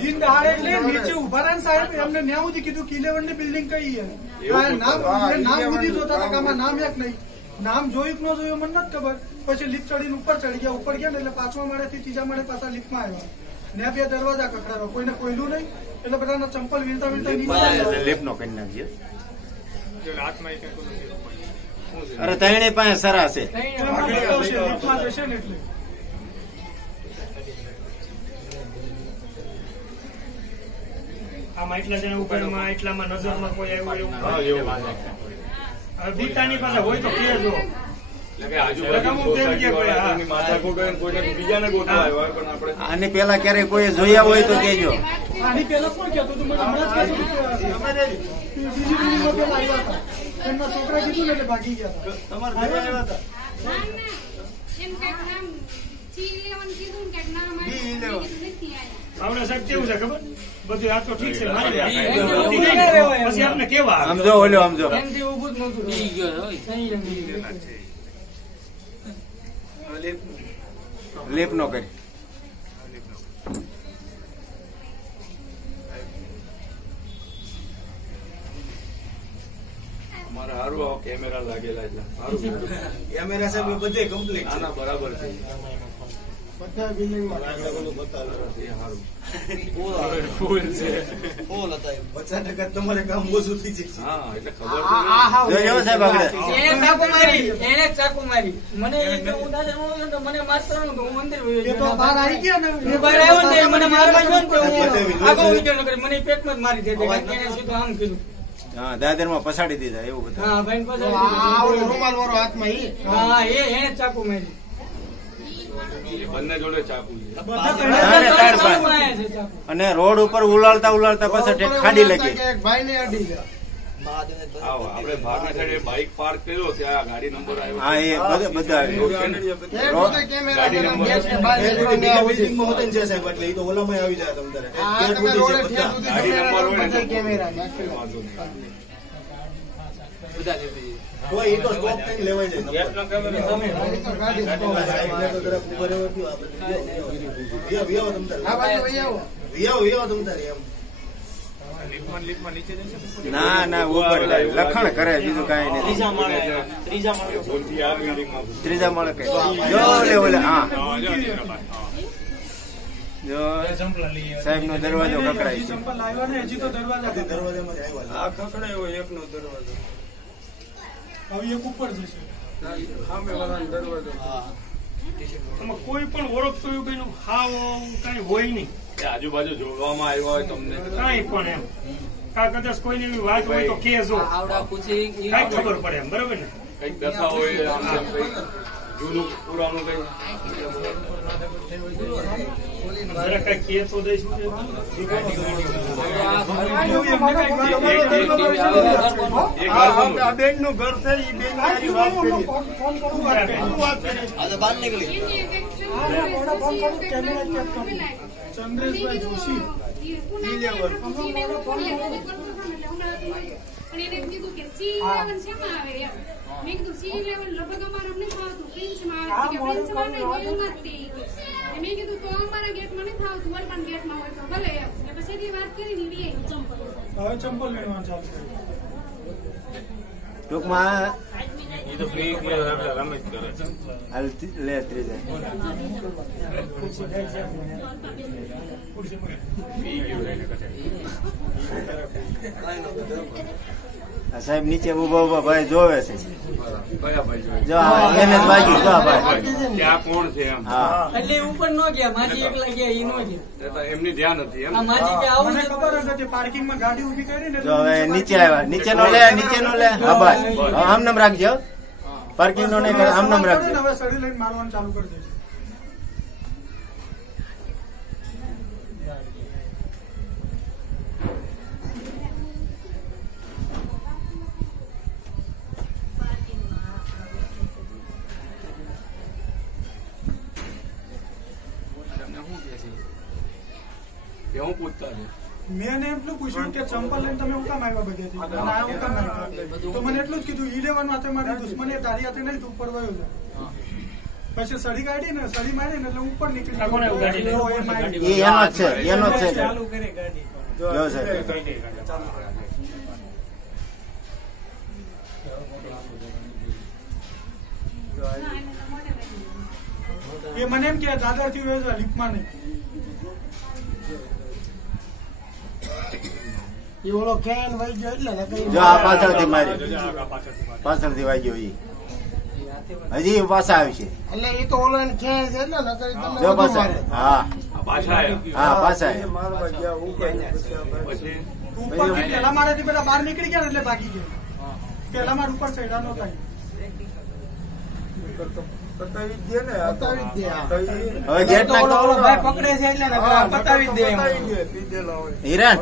દિન દહાડે એટલે નીચે ઊભા રહ્યા સાહેબ એમને ન્યા સુધી કીધું કે ની બિલ્ડિંગ કઈ નામ નામ સુધી જોતા હતા આમાં નામ એક નહીં. નામ જોયું કે ન જોયું મને નથી ખબર. પછી લિફ્ટ ચડીને ઉપર ચડી ગયા. ઉપર ગયા ને એટલે પાંચમા માળેથી ત્રીજા માળે પાછા લિફ્ટમાં આવ્યા. ને બે દરવાજા કકડાવ્યા. કોઈને કોયલું નહીં. એટલે બધાના ચંપલ વીણતા વીણતા લિફ્ટ આવ્યા. લેપ નો કરી નાખીએ રાતમાં? અરે તઈને પાસે સરા છે. લિફ્ટમાં જશે ને એટલે. આમાં એટલા જણા ઉપર એમાં એટલામાં નજરમાં કોઈ આવ્યું એવું હા, એવું હવે બીતાની પાસે હોય તો કહેજો આની પેલા ક્યારે કોઈ જોયા હોય તો કેજો આની પેલા કોણ કેતો તું મને હમણાં જ કહેતું હતું કે બીજી બિલ્ડિંગમાં આવ્યા હતા. એમના છોકરા કીધું ને એટલે ભાગી ગયા હતા. આવ્યા હતા? ના, ના. એમ કાંઈક નામ C11 કીધું ને નામ આવ્યું. મેં કીધું નથી આયા. આવડે સાહેબ કેવું છે ખબર? બધું આ તો ઠીક છે લેપ નો કરી. અમારે સારું આવો કેમેરા લાગેલા એટલે સારું કેમેરા સાહેબ બધે કમ્પ્લીટ ના ના બરાબર છે. બધા બિલ્ડિંગમાં. એ સારું ફૂલ હતા એ. પચાસ ટકા તમારે કામ ઓછું થઈ જશે. હા એટલે ખબર તો નહીં. જોજો સાહેબ આગળ. એને ચાકુ મારી એને જ ચાકુ મારી. મને એ કે હું દાદા હું હતો, મને મારતો નહોતો, હું અંદર વયો એ ગયો. તો બહાર આવી ગયા ને. એ બહાર આવ્યો ને તે મને મારવા ગયો ને તે બતાવી મને પેટમાં જ મારી આમ કીધું. દાદરમાં પછાડી દીધા એવું બધા રૂમાલ વાળો હાથમાં ચાકુ મારી. બંને જોડે ચાકુ પાસે. અને રોડ ઉપર ઉલાળતા ઉલાળતા પાછા ખાડી લગી એક ભાઈ ને અડી ગયા. આપણે ભાગની સાઈડે બાઇક પાર્ક કર્યો ત્યાં ગાડી નંબર આવ્યો હા એ બધા આવું જાય ગાડી નંબર હોય ને. ના ના ઉપર લખણ કરે બીજું કઈ નહીં. ત્રીજા માળે આ બિલ્ડિંગમાં ત્રીજા માળે કઈ. જો ઓલે ઓલે હા સાહેબ નો દરવાજો કકડાય છે. ને દરવાજા હવે એક ઉપર જશે. કોઈ પણ ઓળખતો એવું કઈ હાવ કઈ હોય નહીં. આજુબાજુ જોવામાં આવ્યો હોય તમને કઈ પણ એમ. કા કદાચ કોઈને એવી વાત હોય તો કેજો કઈ ખબર પડે એમ બરોબર ને? કંઈક દશા હોય આમ જૂનું પુરાણું કઈ. આ બેનનું ઘર છે, એ બેન વાત કરી. બહાર. ચંદ્રેશભાઈ જોશી ઈ પુના વાળા C11 ફોન લેવા કરતો હતો ને એટલે હમણાં હતું નહીં. પણ એને કીધું કે C11 શેમાં આવે એમ મેં કીધું C11 લગભગ અમારે અમને ફાવતું પ્રિન્સમાં આવે પ્રિન્સમાં એવું નથી એ મેં કીધું તો અમારા ગેટમાં નથી આવતું વલપાડ ગેટમાં હોય તો ભલે. એમ પછી એટલી વાત કરી ને ચંપલ હવે ચંપલ લેવાનું ચાલશે ટૂંકમાં એ તો ફ્રી રમેશ કરે. છે હાલ લે ત્રીજા. સાહેબ નીચે ઊભા ઊભા ભાઈ જોવે છે. જો એને જ વાગ્યું જો ભાઈ. કોણ છે એમ? હા. એટલે ઉપર નો ગયા માજી એકલા ગયા એ નો ગયા. એમની ધ્યાન હતી એમ માજી કે આવું મને ખબર હતી પાર્કિંગમાં ગાડી ઊભી કરી ને જો હવે નીચે આવ્યા. નીચે નો લે નીચે નો લે. હા બસ. આમ નામ રાખજો. પાર્કિંગ નો નહીં આમ નામ રાખજો. હવે સડી લઈને મારવાનું ચાલુ કરી દેશે કે હું પૂછતા છે મેં એટલું પૂછ્યું કે ચંપલ લઈને તમે હું કામ આવ્યા બધેથી. અને આ હું કામ આવ્યા. તો મને એટલું જ કીધું ઇલેવન હાથે મારી દુશ્મની તારી હાથે નહીં તું ઉપર વયો પછી સળી કાઢી ને સળી મારી ને એટલે ઉપર નીકળી એ એનો છે એનો છે. ચાલુ કરે ગાડી. જો છે. એ મને એમ કે દાદરથી વયો નહીં. ઓલો વહી ગયો એટલે જો આ પાછળથી મારી. પાછળથી મારી. પાછળથી ઈ. હજી પાછા આવશે. એટલે એ તો ઓલો ખેંચ એટલે ને જો પાછા. હા. પાછા હા પાછા પછી? પેલા મારાથી બહાર નીકળી ગયા એટલે ભાગી ગયો. પેલા માર ઉપર ચડ્યા નહોતા હિરણ.